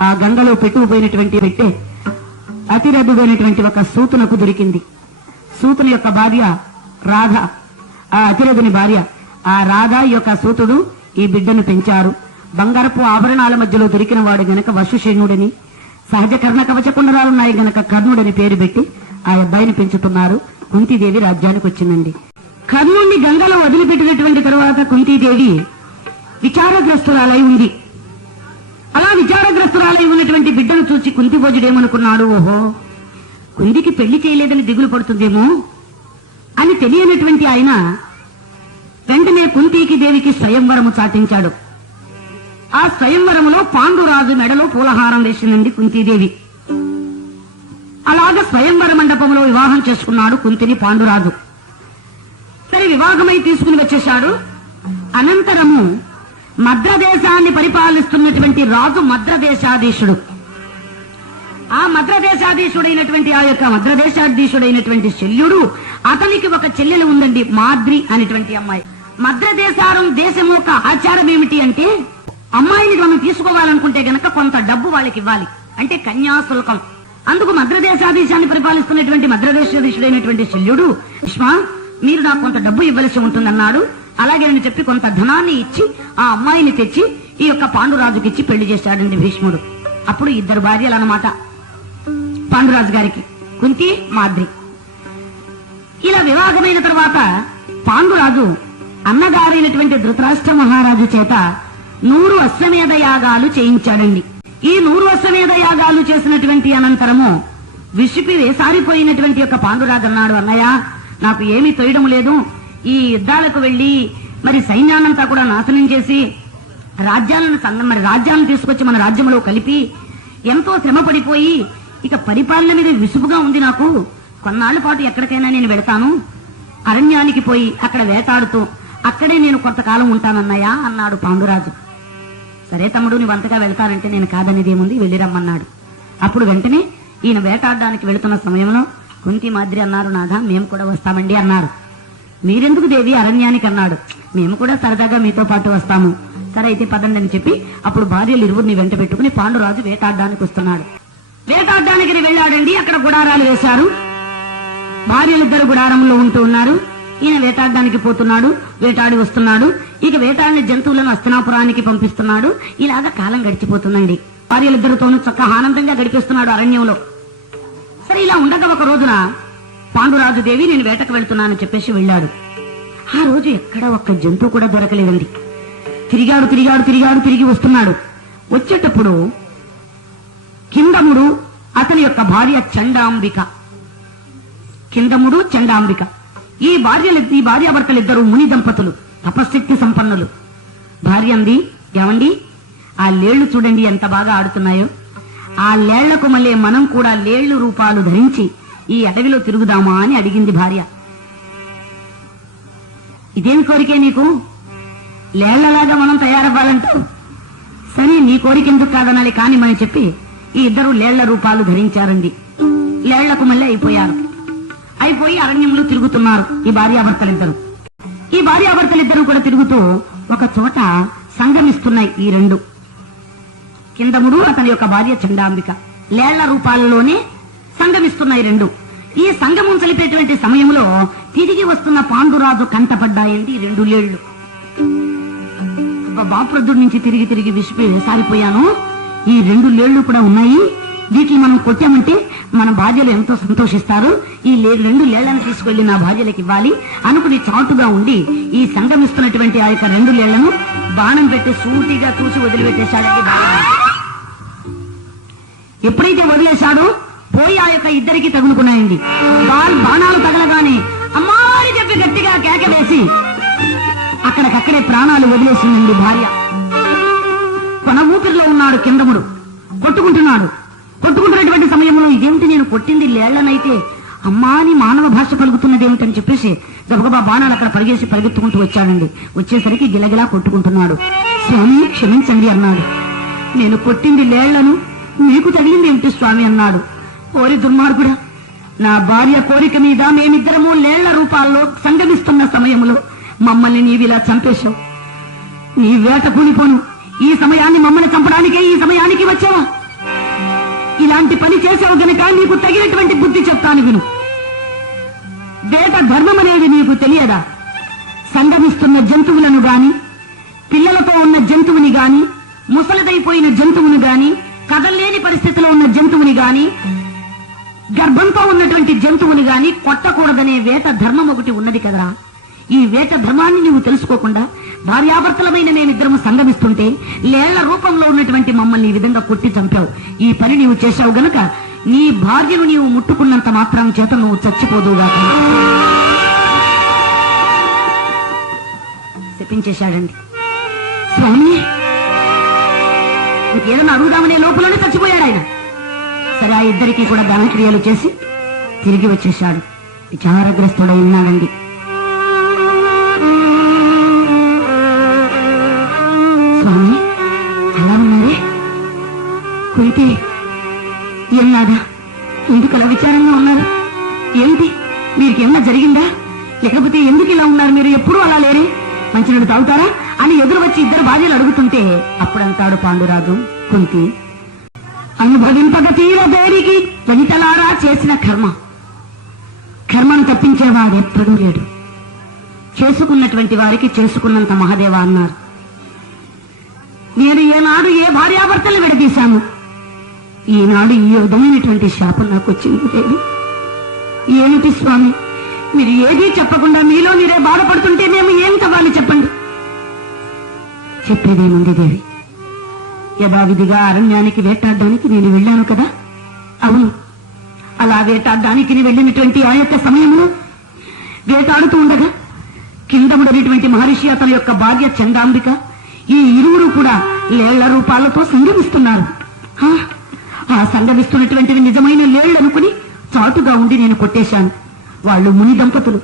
ఆ గంగలో పెట్టుకుపోయినటువంటి పెట్టే అతిరథుడైనటువంటి ఒక సూతునకు దొరికింది. సూతుని యొక్క భార్య రాధ ఆ అతిరథుని భార్య. ఆ రాధ యొక్క సూతుడు ఈ బిడ్డను పెంచారు. బంగారపు ఆభరణాల మధ్యలో దొరికిన వాడు గనక వశుషేణుడని సహజ కర్ణ కవచకుండరాలున్నాయి గనక కర్ణుడని పేరు పెట్టి ఆ అబ్బాయిని పెంచుతున్నారు. కుంతీదేవి రాజ్యానికి వచ్చిందండి. కర్ణుణ్ణి గంగలో వదిలిపెట్టినటువంటి తరువాత కుంతీదేవి విచారగ్రస్తురాలై ఉంది. అలా విచారగ్రస్తురాలై ఉన్నటువంటి బిడ్డను చూసి కుంతిభోజుడేమనుకున్నాడు ఓహో కుందికి పెళ్ళి చేయలేదని దిగులు పడుతుందేమో? అని తెలియనటువంటి ఆయన వెంటనే కుంతికి దేవికి స్వయంవరము చాటించాడు. ఆ స్వయంవరములో పాండురాజు మెడలో పూలహారం వేసిందండి కుంతీదేవి. అలాగ స్వయంవర మండపంలో వివాహం చేసుకున్నాడు కుంతిని పాండురాజు. సరే వివాహమై తీసుకుని వచ్చేశాడు. అనంతరము మద్రదేశాన్ని పరిపాలిస్తున్నటువంటి రాజు మద్రదేశాధీశుడు. ఆ మద్రదేశాధీశుడైనటువంటి ఆ యొక్క మద్రదేశాధీశుడైనటువంటి శల్యుడు అతనికి ఒక చెల్లెలు ఉందండి మాద్రి అనేటువంటి అమ్మాయి. మద్రదేశారం దేశం యొక్క ఆచారం ఏమిటి అంటే అమ్మాయిని మనం తీసుకోవాలనుకుంటే గనక కొంత డబ్బు వాళ్ళకి ఇవ్వాలి. అంటే కన్యాశుల్కం. అందుకు మద్రదేశాధీశాన్ని పరిపాలిస్తున్నటువంటి మద్రదేశాధీశుడైనటువంటి శల్యుడు విష్మా మీరు నాకు కొంత డబ్బు ఇవ్వలసి ఉంటుందన్నాడు. అలాగే అని చెప్పి కొంత ధనాన్ని ఇచ్చి ఆ అమ్మాయిని తెచ్చి ఈ యొక్క పాండురాజుకి ఇచ్చి పెళ్ళి చేశాడండి భీష్ముడు. అప్పుడు ఇద్దరు భార్యలు అన్నమాట పాండురాజు గారికి కుంతి మాద్రి. ఇలా వివాహమైన తర్వాత పాండురాజు అన్నగారైనటువంటి ధృతరాష్ట్ర మహారాజు చేత నూరు అశ్వమేధ యాగాలు చేయించాడండి. ఈ నూరు అశ్వమేధ యాగాలు చేసినటువంటి అనంతరము విసిపి వేసారిపోయినటువంటి యొక్క పాండురాజు అన్నాడు అన్నయ్య నాకు ఏమీ తోయడం లేదు. ఈ యుద్ధాలకు వెళ్ళి మరి సైన్యాన్నంతా కూడా నాశనం చేసి రాజ్యాలను మరి రాజ్యాలను తీసుకొచ్చి మన రాజ్యంలో కలిపి ఎంతో శ్రమ పడిపోయి ఇక పరిపాలన మీద విసుగుగా ఉంది నాకు. కొన్నాళ్ళ పాటు ఎక్కడికైనా నేను వెళతాను. అరణ్యానికి పోయి అక్కడ వేటాడుతూ అక్కడే నేను కొంతకాలం ఉంటానన్నయ్యా అన్నాడు పాండురాజు. సరే తమ్ముడు నువ్వు అంతగా వెళ్తానంటే నేను కాదనేది ఏముంది? వెళ్ళి రమ్మన్నాడు. అప్పుడు వెంటనే ఈయన వేటాడడానికి వెళుతున్న సమయంలో కుంతి మాదిరి అన్నారు నాథ మేము కూడా వస్తామండి అన్నారు. మీరెందుకు దేవి అరణ్యానికి అన్నాడు మేము కూడా సరదాగా మీతో పాటు వస్తాము. సరే అయితే పదండి అని చెప్పి అప్పుడు భార్యలు ఇరువురిని వెంట పెట్టుకుని పాండురాజు వేటాడడానికి వస్తున్నాడు. వేటాడడానికి వెళ్ళాడండి. అక్కడ గుడారాలు వేశారు. భార్యలిద్దరు గుడారంలో ఉంటూ ఉన్నారు. ఈయన వేటాడడానికి పోతున్నాడు వేటాడి వస్తున్నాడు. ఇక వేటాడిన జంతువులను అస్తనాపురానికి పంపిస్తున్నాడు. ఇలాగా కాలం గడిచిపోతుందండి. భార్యలిద్దరితోనూ చక్క ఆనందంగా గడిపిస్తున్నాడు అరణ్యంలో. సరే ఇలా ఉండగా ఒక రోజున పాండురాజు దేవి నేను వేటకు వెళ్తున్నానని చెప్పేసి వెళ్ళాడు. ఆ రోజు ఎక్కడ ఒక్క జంతువు కూడా దొరకలేదండి. తిరిగాడు తిరిగాడు తిరిగాడు తిరిగి వస్తున్నాడు. వచ్చేటప్పుడు కిందముడు అతని యొక్క భార్య చండాంబిక. కిందముడు చండాంబిక. ఈ భార్యలు ఈ భార్యాభర్తలిద్దరూ ముని దంపతులు తపశక్తి సంపన్నులు. భార్య అంది ఏమండి ఆ లేళ్ళు చూడండి ఎంత బాగా ఆడుతున్నాయో. ఆ లేళ్ళకు మళ్ళీ మనం కూడా లేళ్ళు రూపాలు ధరించి ఈ అడవిలో తిరుగుదామా అని అడిగింది భార్య. ఇదేం కోరికే నీకు లేళ్ళలాగా మనం తయారవ్వాలంటూ? సరే నీ కోరిక ఎందుకు కాదనాలి కానిమని చెప్పి ఈ ఇద్దరు లేళ్ళ రూపాలు ధరించారండి. లేళ్ళకు మళ్ళీ అయిపోయారు. అయిపోయి అరణ్యంలో తిరుగుతున్నారు ఈ భార్యాభర్తలిద్దరు. ఈ భార్యాభర్తలిద్దరు కూడా తిరుగుతూ ఒక చోట సంగమిస్తున్నాయి ఈ రెండు. కిందముడు అతని యొక్క భార్య చండాంబిక. లేళ్ళ రూపాలలోనే సంగమిస్తున్నాయి రెండు. ఈ సంగమం చలిపేటువంటి సమయంలో తిరిగి వస్తున్న పాండురాజు కంటపడ్డాయండి రెండు లేళ్ళు బాప్రద్దుడి నుంచి తిరిగి తిరిగి విసిపి సారిపోయాను ఈ రెండు లేళ్ళు కూడా ఉన్నాయి. వీటిని మనం కొట్టామంటే మన భార్యలు ఎంతో సంతోషిస్తారు. ఈ రెండు లేళ్ళను తీసుకెళ్ళి నా భార్యలకు ఇవ్వాలి. అనుకుని చాటుగా ఉండి ఈ సంగమిస్తున్నటువంటి ఆ యొక్క రెండు లేళ్ళను బాణం పెట్టి సూటిగా చూసి వదిలిపెట్టేశాడండి ఎప్పుడైతే వదిలేశాడో పోయి ఇద్దరికి తగులుకున్నాయండి. బాల్ బాణాలు తగలగానే అమ్మవారి చెప్పి గట్టిగా కేక వేసి అక్కడికక్కడే ప్రాణాలు వదిలేసిందండి భార్య. కొన ఊపిరిలో ఉన్నాడు కిందముడు. కొట్టుకుంటున్నాడు. కొట్టుకుంటున్నటువంటి సమయంలో ఇదేమిటి నేను కొట్టింది లేళ్ళనైతే అమ్మా అని మానవ భాష పలుకుతున్నది ఏమిటని చెప్పేసి గబగబా బాణాలు అక్కడ పరిగేసి పరిగెత్తుకుంటూ వచ్చాడండి. వచ్చేసరికి గిలగిలా కొట్టుకుంటున్నాడు. స్వామి క్షమించండి అన్నాడు. నేను కొట్టింది లేళ్ళను మీకు తగిలింది ఏమిటి స్వామి అన్నాడు. ఓరి దుర్మార్గుడా నా భార్య కోరిక మీద మేమిద్దరము లేళ్ళ రూపాల్లో సంగమిస్తున్న సమయంలో మమ్మల్ని నీవిలా చంపేశావు. నీ వేట కూలిపోను. ఈ సమయాన్ని మమ్మల్ని చంపడానికే ఈ సమయానికి వచ్చావా? ఇలాంటి పని చేసావు గనక నీకు తగినటువంటి బుద్ధి చెప్తాను విను. వేట ధర్మం అనేది నీకు తెలియదా? సంగమిస్తున్న జంతువులను గాని పిల్లలతో ఉన్న జంతువుని గాని ముసలిదైపోయిన జంతువుని గాని కదల్లేని పరిస్థితిలో ఉన్న జంతువుని గాని గర్భంతో ఉన్నటువంటి జంతువుని గాని కొట్టకూడదనే వేట ధర్మం ఒకటి ఉన్నది కదరా. ఈ వేట ధర్మాన్ని నువ్వు తెలుసుకోకుండా భార్యాభర్తలమైన మేమిద్దరము సంగమిస్తుంటే లేళ్ళ రూపంలో ఉన్నటువంటి మమ్మల్ని ఈ విధంగా కొట్టి చంపావు. ఈ పని నీవు చేశావు గనక నీ భార్యను నీవు ముట్టుకున్నంత మాత్రం చేత నువ్వు చచ్చిపోదుగా చెప్పించేశాడండి స్వామి ఇంకేదన్నా అడుగుదామనే లోపలనే చచ్చిపోయాడు ఆయన సరే ఇద్దరికీ కూడా దానక్రియలు చేసి తిరిగి వచ్చేశాడు. విచారగ్రస్తుడై ఉన్నాడండి. స్వామి అలా ఉన్నారే? కుంతి ఎన్నాడా ఎందుకు అలా విచారంగా ఉన్నారు? ఏంటి మీకు ఏమన్నా జరిగిందా? లేకపోతే ఎందుకు ఇలా ఉన్నారు మీరు? ఎప్పుడూ అలా లేరే? మంచినీళ్ళు తాగుతారా? అని ఎదురు వచ్చి ఇద్దరు భార్యలు అడుగుతుంటే అప్పుడంటాడు పాండురాజు కుంతి అనుభవింపక తీర దేనికి? వనితలారా చేసిన కర్మ. కర్మను తప్పించేవాడు ఎప్పుడూ లేడు. చేసుకున్నటువంటి వారికి చేసుకున్నంత మహాదేవ అన్నారు. నేను ఏనాడు ఏ భార్యాభర్తలు విడదీశాను? ఈనాడు ఈ విధమైనటువంటి శాపం నాకు వచ్చింది దేవి. ఏమిటి స్వామి? మీరు ఏదీ చెప్పకుండా మీలో మీరే బాధపడుతుంటే మేము ఏం కావాలి చెప్పండి? చెప్పేదేముంది దేవి? యథావిధిగా అరణ్యానికి వేటాడడానికి నేను వెళ్ళాను కదా? అవును. అలా వేటాడడానికి వెళ్ళినటువంటి ఆ యొక్క సమయంలో వేటాడుతూ ఉండగా కిందముడనేటువంటి మహర్షి అతని యొక్క భార్య చందాంబిక ఈ ఇరువురు కూడా లేళ్ళ రూపాలతో సంగమిస్తున్నారు. ఆ సంగమిస్తున్నటువంటివి నిజమైన లేళ్ళు అనుకుని చాటుగా ఉండి నేను కొట్టేశాను. వాళ్ళు ముని దంపతులు.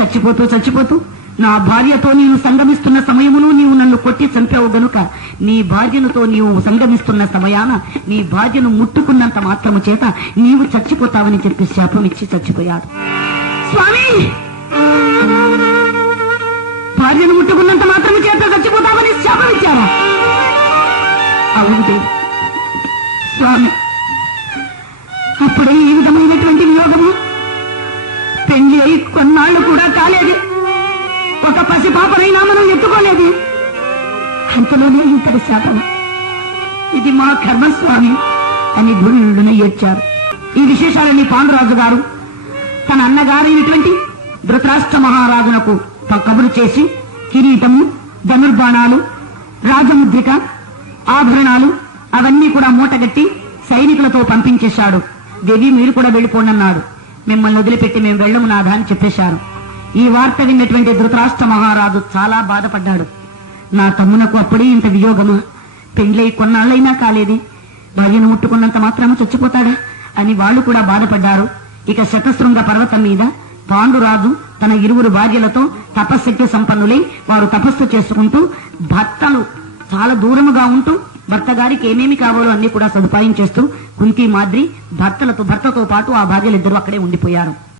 చచ్చిపోతూ చచ్చిపోతూ నా భార్యతో నేను సంగమిస్తున్న సమయమును నీవు నన్ను కొట్టి చంపావు గనుక నీ భార్యనుతో నీవు సంగమిస్తున్న సమయాన నీ భార్యను ముట్టుకున్నంత మాత్రము చేత నీవు చచ్చిపోతావని చెప్పి శాపం ఇచ్చి చచ్చిపోయాడు. స్వామి! భార్యను ముట్టుకున్నంత మాత్రము చేత చచ్చిపోతామని శాపం ఇచ్చారా? అవును స్వామి అప్పుడే ఈ విధమైనటువంటి వియోగము పెళ్ళి అయి కొన్నాళ్ళు కూడా కాలేదు. ఒక పసిపాపనైనా మనం ఎత్తుకోలేదు. అంతలోనే ఇంతటి శాపం. ఇది మా కర్మస్వామి అని గుళ్ళున ఏడ్చారు. ఈ విశేషాలని పాండురాజు గారు తన అన్నగారైనటువంటి ధృతరాష్ట్ర మహారాజునకు కబురు చేసి కిరీటము ధనుర్బాణాలు రాజముద్రిక ఆభరణాలు అవన్నీ కూడా మూటగట్టి సైనికులతో పంపించేశాడు. దేవి మీరు కూడా వెళ్ళిపోండన్నాడు. మిమ్మల్ని వదిలిపెట్టి మేము వెళ్ళము నాదా అని చెప్పేశారు. ఈ వార్త విన్నటువంటి ధృతరాష్ట్ర మహారాజు చాలా బాధపడ్డాడు. నా తమ్మునకు అప్పుడే ఇంత వియోగమా? పెండ్లై కొన్నాళ్ళైనా కాలేది. భార్యను ముట్టుకున్నంత మాత్రము చచ్చిపోతాడా? అని వాళ్ళు కూడా బాధపడ్డారు. ఇక శతశృంగ పర్వతం మీద పాండురాజు తన ఇరువురు భార్యలతో తపశక్తి సంపన్నులై వారు తపస్సు చేసుకుంటూ భర్తలు చాలా దూరముగా ఉంటూ భర్త గారికి ఏమేమి కావాలో అన్ని కూడా సదుపాయం చేస్తూ కుంతి మాద్రి భర్తలతో భర్తతో పాటు ఆ భార్యలిద్దరూ అక్కడే ఉండిపోయారు.